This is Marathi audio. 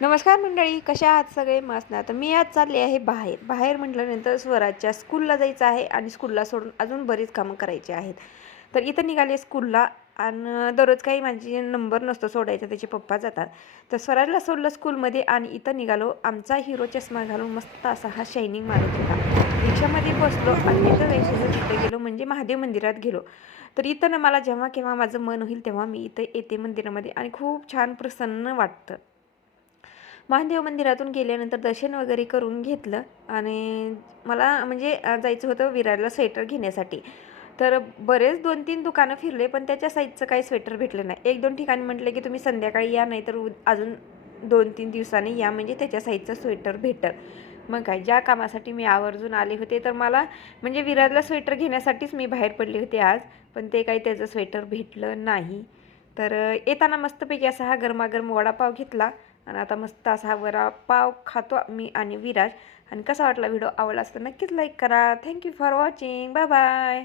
नमस्कार मंडळी, कशा आहात सगळे? मस्त ना. तर मी आज चालले आहे बाहेर म्हटल्यानंतर स्वराजच्या स्कूलला जायचं आहे आणि स्कूलला सोडून अजून बरीच कामं करायची आहेत. तर इथं निघाले स्कूलला आणि दररोज काही माझी नंबर नसतो सोडायचा, त्याचे पप्पा जातात. तर स्वराजला सोडलं स्कूलमध्ये आणि इथं निघालो. आमचा हिरो चष्मा घालून मस्त असा हा शायनिंग मारत होता. रिक्षामध्ये बसलो आणि जिथं जायचं तिथं गेलो, म्हणजे महादेव मंदिरात गेलो. तर इथं ना मला जेव्हा केव्हा माझं मन होईल तेव्हा मी इथं येते मंदिरामध्ये आणि खूप छान प्रसन्न वाटतं. महादेव मंदिरातून गेल्यानंतर दर्शन वगैरे करून घेतलं आणि मला म्हणजे जायचं होतं विरारला स्वेटर घेण्यासाठी. तर बरेच 2-3 दुकानं फिरले, पण त्याच्या साईजचं काही स्वेटर भेटलं नाही. 1-2 ठिकाणी म्हटले की तुम्ही संध्याकाळी या, नाही तर अजून 2-3 दिवसांनी या, म्हणजे त्याच्या साईजचं स्वेटर भेटेल. मग काय, ज्या कामासाठी मी आवर्जून आले होते, तर मला म्हणजे विरारला स्वेटर घेण्यासाठीच मी बाहेर पडले होते आज, पण ते काही त्याचं स्वेटर भेटलं नाही. तर येताना मस्तपैकी असा हा गरमागरम वडापाव घेतला आणि आता मस्त असा हा वडापाव खातो मी आणि विराज. आणि कसा वाटला व्हिडिओ? आवडला असता नक्कीच लाईक करा. Thank you for watching. Bye bye.